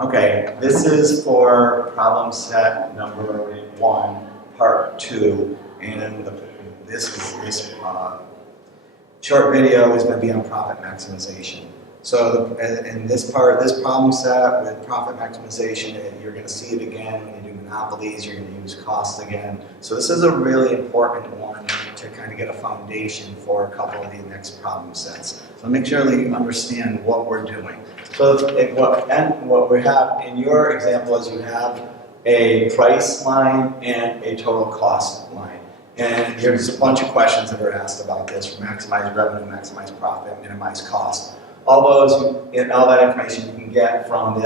Okay, this is for problem set number 1, part 2, and this short video is going to be on profit maximization. So in this problem set with profit maximization, you're going to see it again when you do monopolies, you're going to use costs again. So this is a really important one to kind of get a foundation for a couple of the next problem sets. So make sure that you understand what we're doing. So what we have in your example is you have a price line and a total cost line. And there's a bunch of questions that are asked about this: maximize revenue, maximize profit, minimize cost. All that information you can get from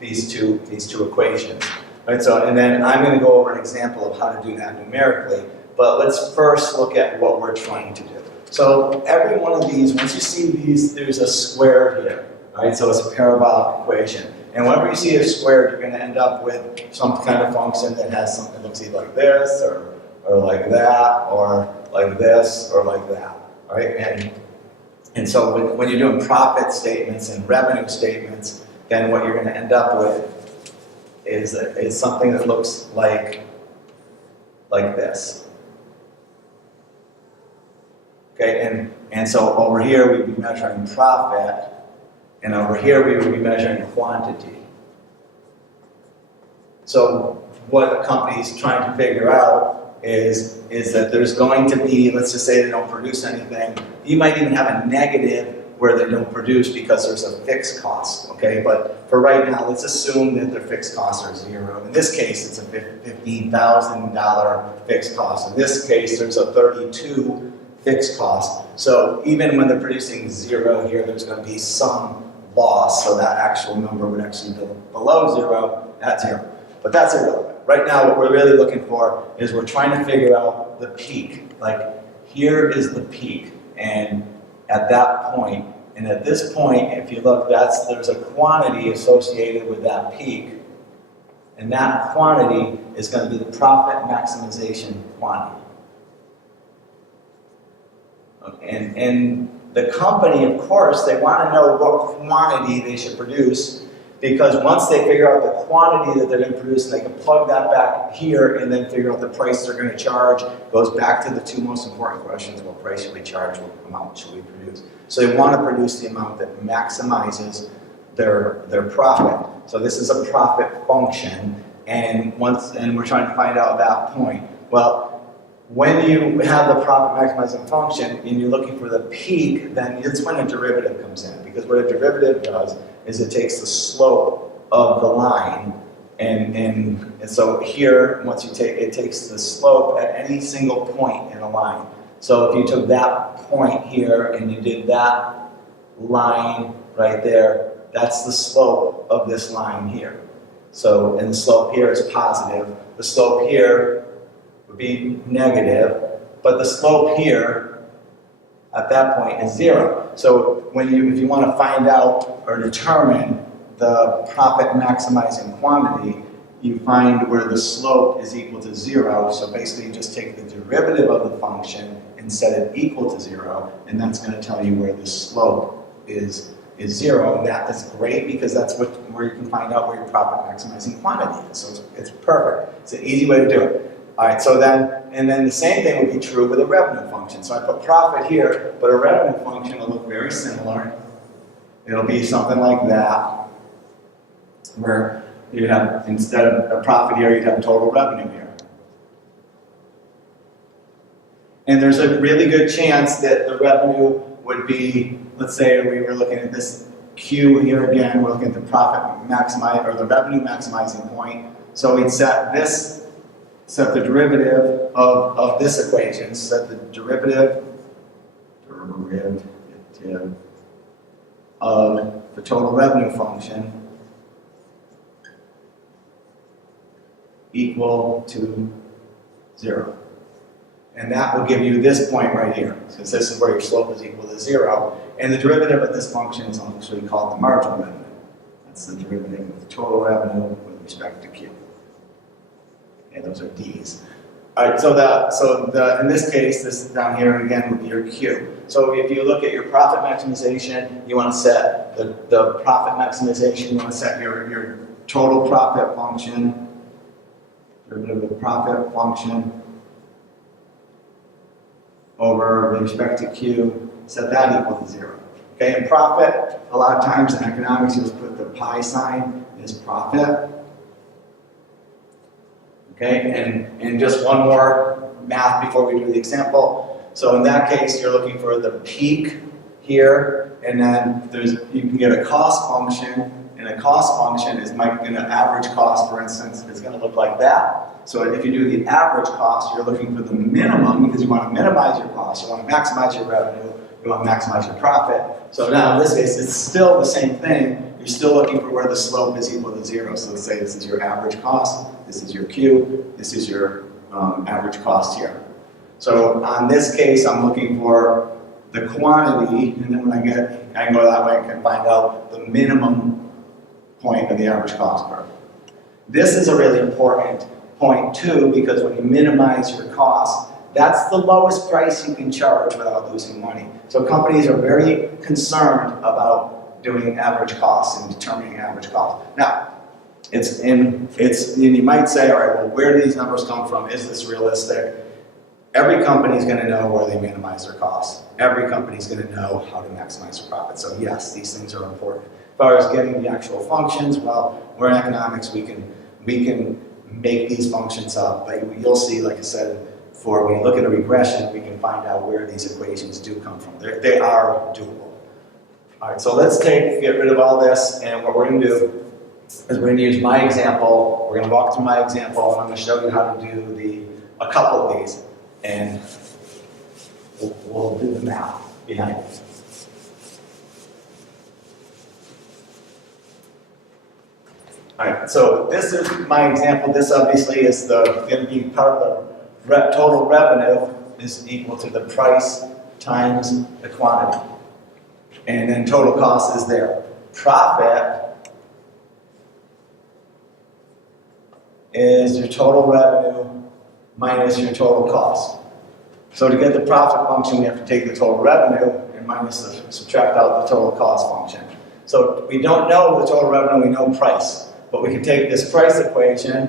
these two equations. Right? So, and then I'm going to go over an example of how to do that numerically. But let's first look at what we're trying to do. So every one of these, once you see these, there's a square here. Right? So it's a parabolic equation. And whenever you see a square, you're going to end up with some kind of function that has something that looks either like this, or like that, or like this, or like that. Right? And so when you're doing profit statements and revenue statements, then what you're going to end up with is something that looks like this. Okay, and so over here we'd be measuring profit, and over here we would be measuring quantity. So what a company is trying to figure out is that there's going to be, let's just say they don't produce anything. You might even have a negative where they don't produce because there's a fixed cost, okay? But for right now, let's assume that their fixed costs are 0. In this case, it's a $15,000 fixed cost. In this case, there's a 32 fixed cost. So even when they're producing 0 here, there's going to be some loss. So that actual number would actually be below 0 at 0. But that's irrelevant. Right now, what we're really looking for is we're trying to figure out the peak. Like, here is the peak. And at that point, and at this point, if you look, there's a quantity associated with that peak. And that quantity is going to be the profit maximization quantity. And the company, of course, they want to know what quantity they should produce, because once they figure out the quantity that they're going to produce, they can plug that back here and then figure out the price they're going to charge. Goes back to the two most important questions: what price should we charge, what amount should we produce? So they want to produce the amount that maximizes their profit. So this is a profit function, and we're trying to find out that point. Well, when you have the profit maximizing function and you're looking for the peak, then it's when a derivative comes in. Because what a derivative does is it takes the slope of the line, and so here, once it takes the slope at any single point in a line. So if you took that point here and you did that line right there, that's the slope of this line here. So, and the slope here is positive. The slope here would be negative, but the slope here at that point is 0. So if you want to find out or determine the profit maximizing quantity, you find where the slope is equal to 0. So basically you just take the derivative of the function and set it equal to 0, and that's going to tell you where the slope is 0. And that is great, because that's where you can find out where your profit maximizing quantity is. So it's perfect. It's an easy way to do it. All right, so then the same thing would be true with a revenue function. So I put profit here, but a revenue function will look very similar. It'll be something like that, where you have, instead of a profit here, you'd have total revenue here. And there's a really good chance that the revenue would be, let's say we were looking at this Q here again, we're looking at the profit maximize, or the revenue maximizing point. So we'd set the derivative of this equation, set the derivative of the total revenue function equal to 0. And that will give you this point right here, since this is where your slope is equal to 0. And the derivative of this function is actually called the marginal revenue. That's the derivative of the total revenue with respect to Q. Okay, those are D's. All right, in this case, this down here again would be your Q. So if you look at your profit maximization, you want to set the profit maximization, you want to set your total profit function, derivative of the profit function over respect to Q, set that equal to 0. Okay, and profit, a lot of times in economics, you just put the pi sign as profit. Okay, and just one more math before we do the example. So in that case, you're looking for the peak here, and then you can get a cost function, and a cost function is an average cost, for instance, is going to look like that. So if you do the average cost, you're looking for the minimum because you want to minimize your cost, you want to maximize your revenue, you want to maximize your profit. So now in this case, it's still the same thing. You're still looking for where the slope is equal to 0. So let's say this is your average cost, this is your Q, this is your average cost here. So on this case, I'm looking for the quantity, and then when I can go that way, I can find out the minimum point of the average cost curve. This is a really important point too, because when you minimize your costs, that's the lowest price you can charge without losing money. So companies are very concerned about doing average costs and determining average cost. Now, you might say, all right, well, where do these numbers come from? Is this realistic? Every company is going to know where they minimize their costs. Every company is going to know how to maximize their profit. So yes, these things are important. As far as getting the actual functions, well, we're in economics, we can make these functions up, but you'll see, like I said, when you look at a regression, we can find out where these equations do come from. They are doable. All right, so let's get rid of all this, and what we're going to do is we're going to use my example. We're going to walk through my example, and I'm going to show you how to do a couple of these, and we'll do the math behind it. All right, so this is my example. This obviously is going to be part of the total revenue is equal to the price times the quantity. And then total cost is there. Profit is your total revenue minus your total cost. So to get the profit function, we have to take the total revenue and subtract out the total cost function. So we don't know the total revenue, we know price. But we can take this price equation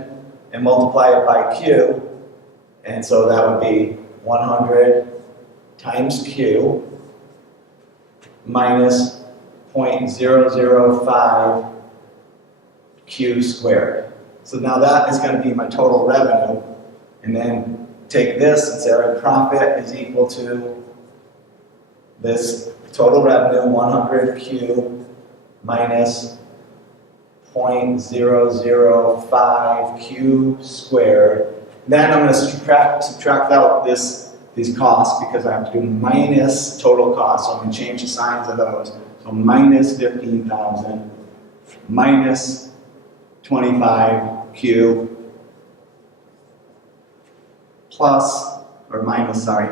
and multiply it by Q. And so that would be 100 times Q minus 0.005 Q squared. So now that is going to be my total revenue. And then take this and say our profit is equal to this total revenue, 100 Q minus 0.005 Q squared. Then I'm going to subtract out these costs because I have to do minus total cost. So I'm going to change the signs of those. So minus 15,000 minus 25Q plus, or minus, sorry,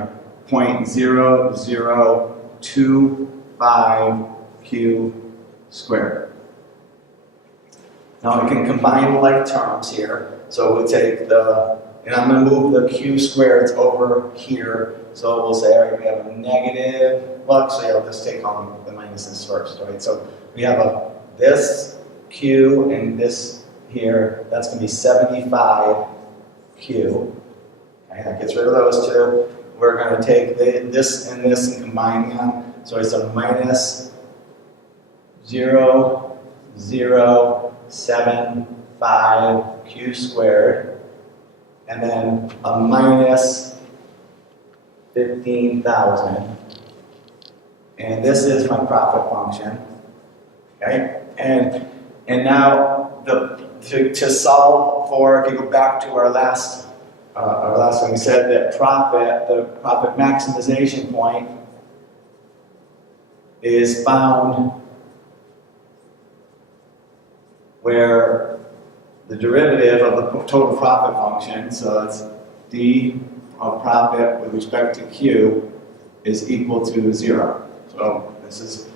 0.0025Q squared. Now we can combine like terms here. So we'll take and I'm going to move the Q squareds over here. So we'll say, all right, we have a negative, well actually I'll just take on the minuses first, right? So we have this Q and this here, that's going to be 75Q. Okay, that gets rid of those two. We're going to take this and combine them. So it's a minus 0.075Q squared. And then a minus 15,000. And this is my profit function. Okay? And now to solve for, if you go back to our last one, we said that the profit maximization point is found where the derivative of the total profit function, so it's d of profit with respect to q, is equal to 0. So this is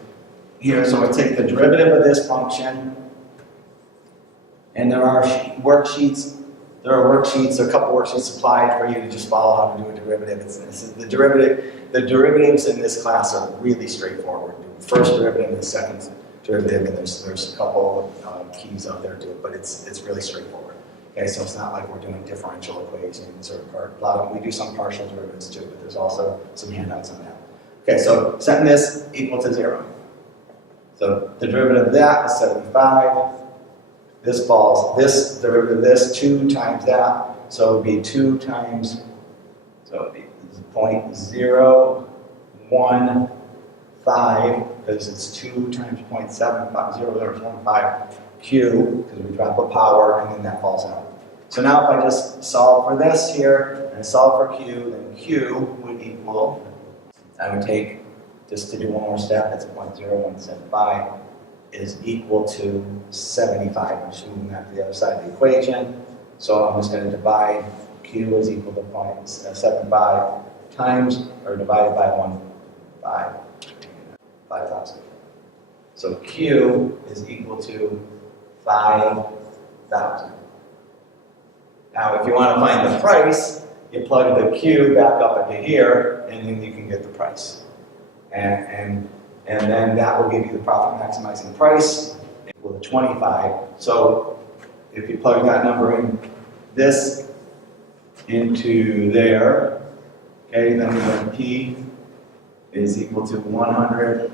here, so I take the derivative of this function, and there are worksheets there are worksheets, a couple worksheets supplied for you to just follow how to do a derivative. The derivatives in this class are really straightforward. First derivative and the second derivative, and there's a couple of keys out there to it, but it's really straightforward. Okay, so it's not like we're doing differential equations or a lot of, we do some partial derivatives too, but there's also some handouts on that. Okay, so setting this equal to 0. So the derivative of that is 75. This this derivative of this, 2 times that, so it would be 2 times, so it would be 0.015, because it's 2 times 0.75, Q, because we drop a power, and then that falls out. So now if I just solve for this here, and solve for Q, then Q would equal, I would take, just to do one more step, that's 0.0175, is equal to 75. I'm just moving that to the other side of the equation. So I'm just going to divide Q is equal to 0.75 times, or divided by 5,000. So Q is equal to 5,000. Now if you want to find the price, you plug the Q back up into here, and then you can get the price. And then that will give you the profit maximizing price equal to 25. So if you plug that number in, this into there, okay, then we have P is equal to 100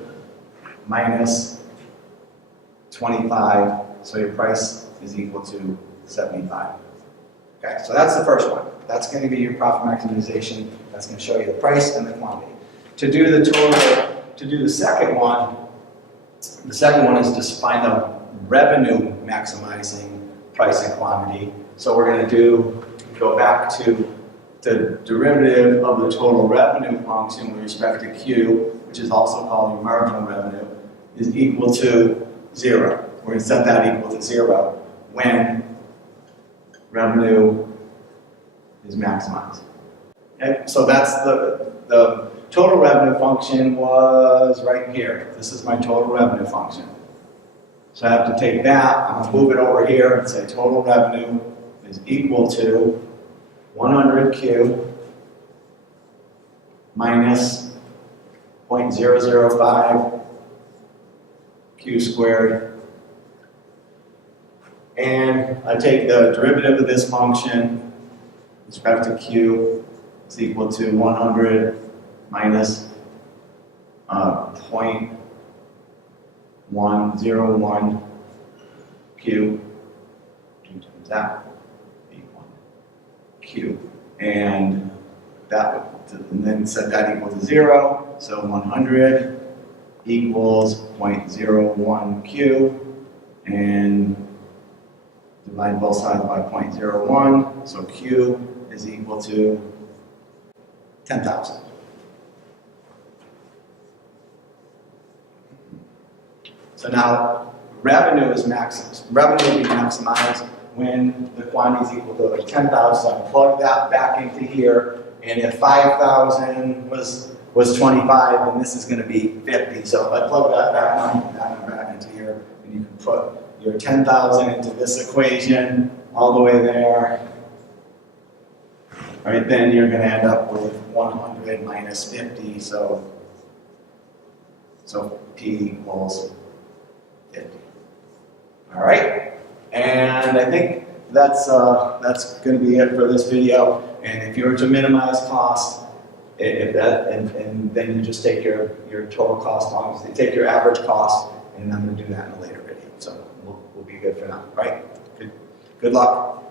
minus 25, so your price is equal to 75. Okay, so that's the first one. That's going to be your profit maximization. That's going to show you the price and the quantity. To do the second one is just find the revenue maximizing price and quantity. So we're going to go back to the derivative of the total revenue function with respect to Q, which is also called your marginal revenue, is equal to 0. We're going to set that equal to 0 when revenue is maximized. Okay, so that's the total revenue function was right here. This is my total revenue function. So I have to take that, I'm going to move it over here and say total revenue is equal to 100Q minus 0.005 Q squared. And I take the derivative of this function with respect to Q is equal to 100 minus 0.101 Q, 2 times that, 81 Q, and then set that equal to 0, so 100 equals 0.01 Q, and divide both sides by 0.01, so Q is equal to 10,000. So now revenue is maximized. Revenue will be maximized when the quantity is equal to 10,000. So I plug that back into here, and if 5,000 was 25, then this is going to be 50. So if I plug that back into here, and you can put your 10,000 into this equation all the way there, right? Then you're going to end up with 100 minus 50. So P equals 50. All right, and I think that's going to be it for this video. And if you were to minimize cost, and then you just take your total cost, you take your average cost, and I'm going to do that in a later video. So we'll be good for now, right? Good luck.